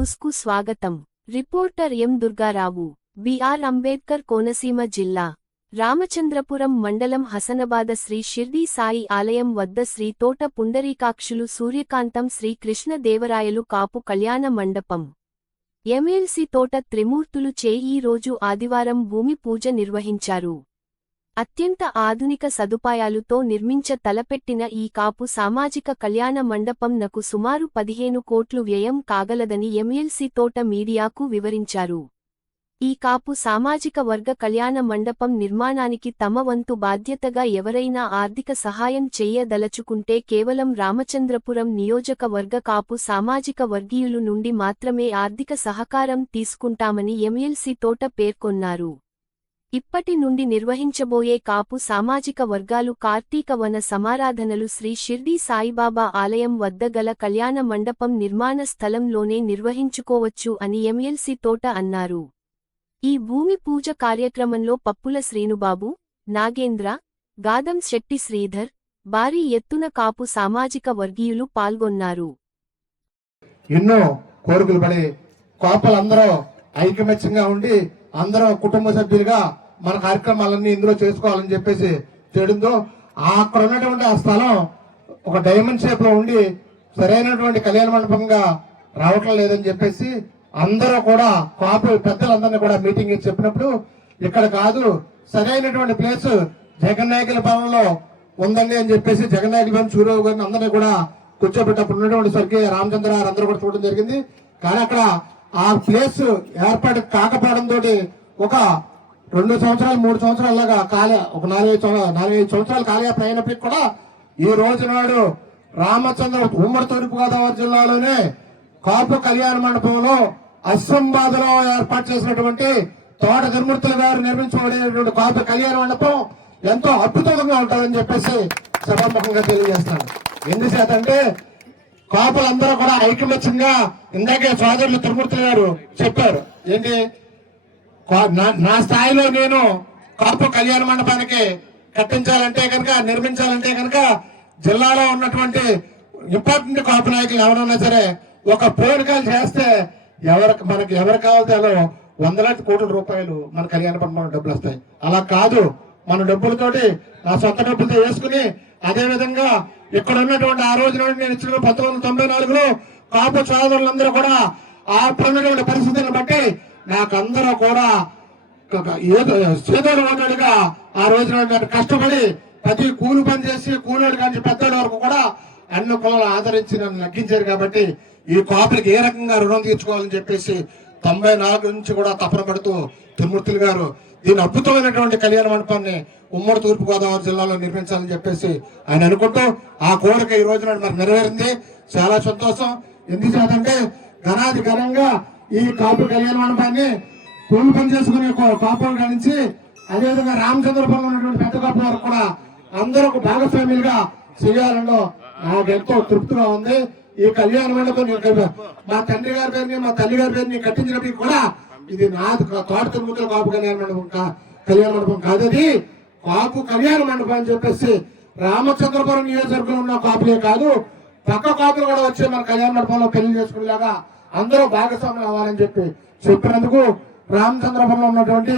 News కు స్వాగతం. Reporter M Durgarao. B R Ambedkar Konaseema జిల్లా రామచంద్రపురం మండలం హసనబాద శ్రీ షిర్డీ సాయి ఆలయం వద్ద శ్రీ తోట పుండరీకాక్షులు సూర్యకాంతం శ్రీ కృష్ణదేవరాయలు కాపు కళ్యాణ మండపం ఎమ్మెల్సీ తోట త్రిమూర్తులు చే ఈ రోజు ఆదివారం భూమి పూజ నిర్వహించారు. అత్యంత ఆధునిక సదుపాయాలుతో తలపెట్టిన ఈ కాపు సామాజిక కళ్యాణ మండపం నకు సుమారు 15 కోట్లు వ్యయం కాగలదని ఎమ్మెల్సీ తోట మీడియాకు వివరించారు. ఈ కాపు సామాజిక వర్గ కళ్యాణ మండపం నిర్మాణానికి తమ వంతు బాధ్యతగా ఎవరైనా ఆర్థిక సహాయం చేయదలచుకుంటే కేవలం రామచంద్రపురం నియోజకవర్గ కాపు సామాజిక వర్గీయులు నుండి మాత్రమే ఆర్థిక సహకారం తీసుకుంటామని ఎమ్మెల్సీ తోట పేర్కొన్నారు. ఇప్పటి నుండి నిర్వహించబోయే కాపు సామాజిక వర్గాలు కార్తీక వన సమారాధనలు శ్రీ షిర్డీ సాయిబాబా ఆలయం వద్ద గల కళ్యాణ మండపం నిర్మాణ స్థలంలోనే నిర్వహించుకోవచ్చు అని ఎమ్మెల్సీ తోట అన్నారు. ఈ భూమి పూజ కార్యక్రమంలో పప్పుల శ్రీనుబాబు, నాగేంద్ర, గాదం శెట్టి శ్రీధర్, భారీ ఎత్తున కాపు సామాజిక వర్గీయులు పాల్గొన్నారు. ఎన్నో కోరికలు పడి కాపులందరూ ఐకమత్యంగా ఉండి అందరూ కుటుంబ సభ్యులుగా మన కార్యక్రమాలన్నీ ఇందులో చేసుకోవాలని చెప్పేసి చేయడంతో అక్కడ ఉన్నటువంటి ఆ స్థలం ఒక డైమండ్ షేప్ లో ఉండి సరైనటువంటి కళ్యాణ మండపంగా రావటం లేదని చెప్పేసి అందరూ కూడా కాపు పెద్దలందరినీ కూడా మీటింగ్ చెప్పినప్పుడు ఇక్కడ కాదు సరైనటువంటి ప్లేస్ జగన్నాయకుల భవనంలో ఉందండి అని చెప్పేసి జగన్నాయకుల భవన్ సూర్యబాబు గారిని అందరినీ కూడా కూర్చోబెట్టప్పుడు ఉన్నటువంటి స్వర్గీయ రామచంద్ర గారు అందరూ కూడా చూడడం జరిగింది. కానీ అక్కడ ఆ ప్లేస్ ఏర్పాటు కాకపోవడంతో ఒక 2 సంవత్సరాలు 3 సంవత్సరాలుగా ఒక 4-5 సంవత్సరాలు కాలయాపన అయినప్పటికీ కూడా ఈ రోజు నాడు రామచంద్ర ఉమ్మడి తూర్పుగోదావరి జిల్లాలోనే కాపు కళ్యాణ మండపంలో అసంబాద్లో ఏర్పాటు చేసినటువంటి తోట త్రిమూర్తులు గారు నిర్మించబడేటువంటి కాపు కళ్యాణ మండపం ఎంతో అద్భుతంగా ఉంటుందని చెప్పేసి సభాముఖంగా తెలియజేస్తాను. ఎందుచేతంటే కాపులందరూ కూడా ఐకమత్యంగా ఇందాకే సోదరులు త్రిమూర్తులు గారు చెప్పారు. ఏంటి నా స్థాయిలో నేను కాపు కళ్యాణ మండపానికి కట్టించాలంటే కనుక నిర్మించాలంటే కనుక జిల్లాలో ఉన్నటువంటి ఇంపార్టెంట్ కాపు నాయకులు ఎవరన్నా సరే ఒక పోలికలు చేస్తే మనకి ఎవరు కావాలితే 100 కోట్ల రూపాయలు మన కళ్యాణ మండపం డబ్బులు వస్తాయి. అలా కాదు, మన డబ్బులతోటి నా సొంత డబ్బులతో వేసుకుని అదే విధంగా ఇక్కడ ఉన్నటువంటి ఆ రోజు నుండి నేను ఇచ్చిన 1994లో కాపు సోదరులందరూ కూడా అప్పుడున్నటువంటి పరిస్థితులను బట్టి నాకందరూ కూడా చేదోడు ఉన్నట్టుగా ఆ రోజు నుండి కష్టపడి ప్రతి కూలి పని చేసి కూలోడు కానీ పెద్దోడి వరకు కూడా అన్ని కులాలు ఆదరించి నన్ను నగ్గించారు. కాబట్టి ఈ కాపులకు ఏ రకంగా రుణం తీర్చుకోవాలని చెప్పేసి 94 నుంచి కూడా తపన పడుతూ త్రిమూర్తులు గారు దీని అద్భుతమైనటువంటి కళ్యాణ మండపాన్ని ఉమ్మడి తూర్పుగోదావరి జిల్లాలో నిర్మించాలని చెప్పేసి ఆయన అనుకుంటూ ఆ కోరిక ఈ రోజున మరి నెరవేరింది. చాలా సంతోషం. ఎందుచేతంటే ఘనాది ఘనంగా ఈ కాపు కళ్యాణ మండపాన్ని కూలి పని చేసుకునే కాపుల నుంచి అదేవిధంగా రామచంద్రపురం ఉన్నటువంటి పెద్ద కాపు వరకు కూడా అందరూ భాగస్వామ్యులుగా చేయాలలో నాకు ఎంతో తృప్తిగా ఉంది. ఈ కళ్యాణ మండపం మా తండ్రి గారి పేరుని మా తల్లి గారి పేరుని కట్టించినప్పటికీ కూడా ఇది నాది తోట త్రిమూర్తుల కాపు కళ్యాణ మండపం కాదు, అది కాపు కళ్యాణ మండపం అని చెప్పేసి రామచంద్రపురం నియోజకవర్గంలో ఉన్న కాపులే కాదు పక్క కాపులు కూడా వచ్చి మన కళ్యాణ మండపంలో పెళ్లి చేసుకునేలాగా అందరూ భాగస్వాములు అవ్వాలని చెప్పినందుకు రామచంద్రపురంలో ఉన్నటువంటి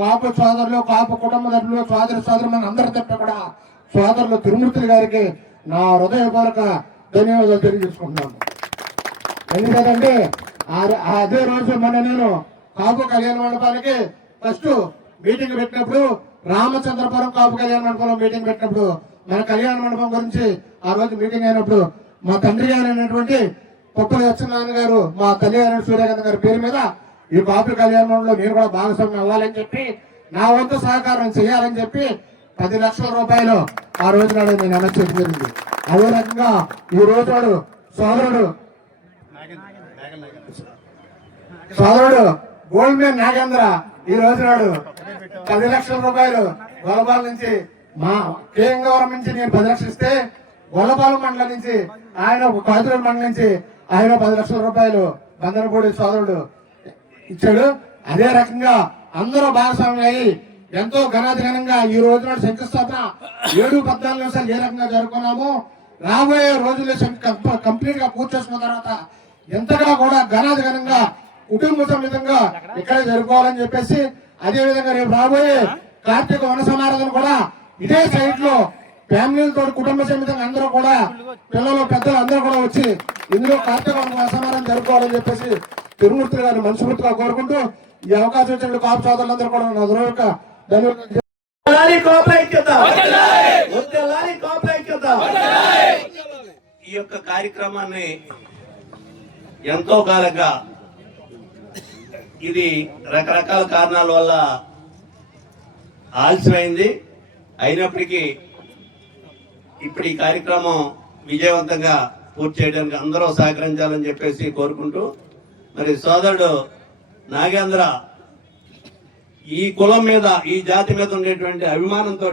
కాపు సోదరులు కాపు కుటుంబ సభ్యులు సోదరు మన అందరి తప్ప కూడా సోదరులు త్రిమూర్తులు గారికి నా హృదయపూర్వక ధన్యవాదాలు తెలియజేసుకుంటున్నాను. ఎందుకంటే అదే రోజు మొన్న నేను కాపు కళ్యాణ మండపానికి ఫస్ట్ మీటింగ్ పెట్టినప్పుడు రామచంద్రపురం కాపు కళ్యాణ మండపంలో మీటింగ్ పెట్టినప్పుడు మన కళ్యాణ మండపం గురించి ఆ రోజు మీటింగ్ అయినప్పుడు మా తండ్రి గారు అయినటువంటి పప్పుల సత్యనారాయణ గారు మా తల్లి గారు సూర్యకాంత్ గారి పేరు మీద ఈ కాపు కళ్యాణ మండపంలో నేను కూడా భాగస్వామ్యం అవ్వాలని చెప్పి నా వంతు సహకారం చేయాలని చెప్పి 10 లక్షల రూపాయలు ఆ రోజు నాడు నేను అనౌన్స్ చేయడం జరిగింది. అదే రకంగా ఈ రోజు నాడు సోదరుడు గోల్డ్ మ్యాన్ నాగేంద్ర ఈ రోజు నాడు 10 లక్షల రూపాయలు గొల్లపాలెం నుంచి మా కేఎం గౌరవం నుంచి నేను 10 లక్షలు ఇస్తే గొల్లపాలెం మండలం నుంచి ఆయన కాదుల మండలం నుంచి ఆయన 10 లక్షల రూపాయలు బందరపూడి సోదరుడు ఇచ్చాడు. అదే రకంగా అందరూ భాగస్వామ్యం అయ్యి ఎంతో ఘనంగా ఈ రోజు నాడు శంకుస్థాపన 7-14 నిమిషాలు ఏ రకంగా జరుపుకున్నామో రాబోయే రోజుల్లో కంప్లీట్ గా పూర్తి చేసుకున్న తర్వాత ఎంతగా కూడా ఘనంగా కుటుంబ సమేతంగా ఇక్కడే జరుపుకోవాలని చెప్పేసి, అదే విధంగా రేపు రాబోయే కార్తీక వన సమారాధన కూడా ఇదే సైట్ లో ఫ్యామిలీలతో కుటుంబ సమేతంగా అందరూ కూడా పిల్లలు పెద్దలు అందరూ కూడా వచ్చి ఇందులో కార్తీక వన సమారాధన జరుపుకోవాలని చెప్పేసి తిరుమూర్తి గారిని మనస్ఫూర్తిగా కోరుకుంటూ ఈ అవకాశం ఇచ్చిన కాపు సోదరులందరూ కూడా నా హృదయపూర్వక ధన్యవాదాలు. ఈ యొక్క కార్యక్రమాన్ని ఎంతో కాలంగా ఇది రకరకాల కారణాల వల్ల ఆలస్యమైంది. అయినప్పటికీ ఇప్పుడు ఈ కార్యక్రమం విజయవంతంగా పూర్తి చేయడానికి అందరూ సహకరించాలని చెప్పేసి కోరుకుంటూ, మరి సోదరుడు నాగేంద్ర ఈ కులం మీద ఈ జాతి మీద ఉండేటువంటి అభిమానంతో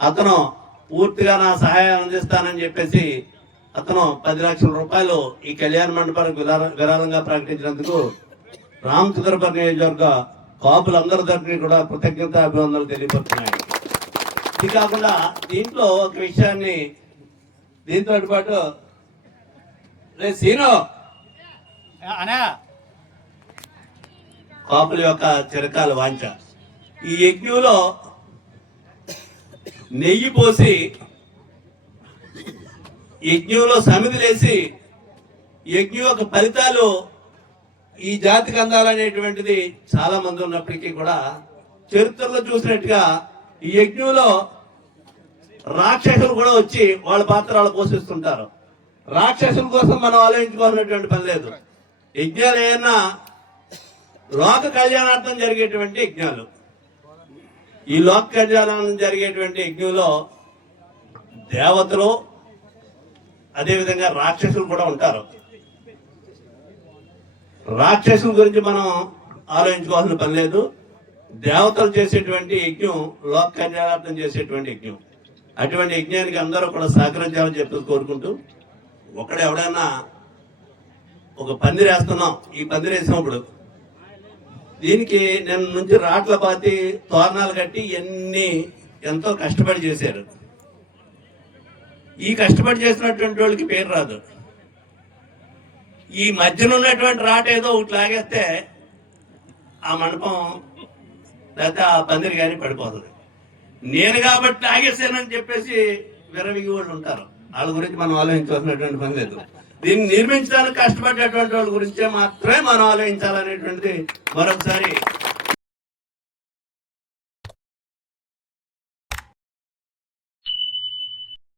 అతను పూర్తిగా నా సహాయం అందిస్తానని చెప్పేసి అతను 10 లక్షల రూపాయలు ఈ కళ్యాణ మండపానికి విరాళంగా ప్రకటించినందుకు రామచంద్రపురం నియోజకవర్గ కాపులందరి తరఫున కూడా కృతజ్ఞత అభినందనలు తెలియపడుతున్నాయి. ఇది కాకుండా దీంట్లో ఒక విషయాన్ని దీంతో పాటు సీను కాపుల యొక్క చిరకాల వాంఛ, ఈ యజ్ఞంలో నెయ్యి పోసి యజ్ఞంలో సమితిలేసి యజ్ఞం యొక్క ఫలితాలు ఈ జాతికి అందాలనేటువంటిది చాలా మంది ఉన్నప్పటికీ కూడా చరిత్రలో చూసినట్టుగా ఈ యజ్ఞంలో రాక్షసులు కూడా వచ్చి వాళ్ళ పాత్రలు పోషిస్తుంటారు. రాక్షసుల కోసం మనం ఆలోచించుకోవాల్సినటువంటి పని లేదు. యజ్ఞాలు ఏమన్నా లోక కళ్యాణార్థం జరిగేటువంటి యజ్ఞాలు. ఈ లోక కళ్యాణార్థం జరిగేటువంటి యజ్ఞంలో దేవతలు అదేవిధంగా రాక్షసులు కూడా ఉంటారు. రాక్షసుల గురించి మనం ఆలోచించుకోవాల్సిన పని లేదు. దేవతలు చేసేటువంటి యజ్ఞం లోక కళ్యాణార్థం చేసేటువంటి యజ్ఞం. అటువంటి యజ్ఞానికి అందరూ కూడా సహకరించాలని చెప్పి కోరుకుంటూ, ఎవడైనా ఒక పందిరి వేస్తున్నాం, ఈ పందిరి వేసినప్పుడు దీనికి నేను నుంచి రాట్ల పాతి తోరణాలు కట్టి ఇవన్నీ ఎంతో కష్టపడి చేశారు. ఈ కష్టపడి చేసినటువంటి వాళ్ళకి పేరు రాదు. ఈ మధ్యన ఉన్నటువంటి రాట ఏదో ఒకటి లాగేస్తే ఆ మండపం లేకపోతే ఆ పందిరి కానీ పడిపోతుంది. నేను కాబట్టి లాగేసానని చెప్పేసి విరవిగి వాళ్ళు ఉంటారు. వాళ్ళ గురించి మనం ఆలోచించాల్సినటువంటి పని లేదు. దీన్ని నిర్మించడానికి కష్టపడేటువంటి వాళ్ళ గురించే మాత్రమే మనం ఆలోచించాలనేటువంటిది మరొకసారి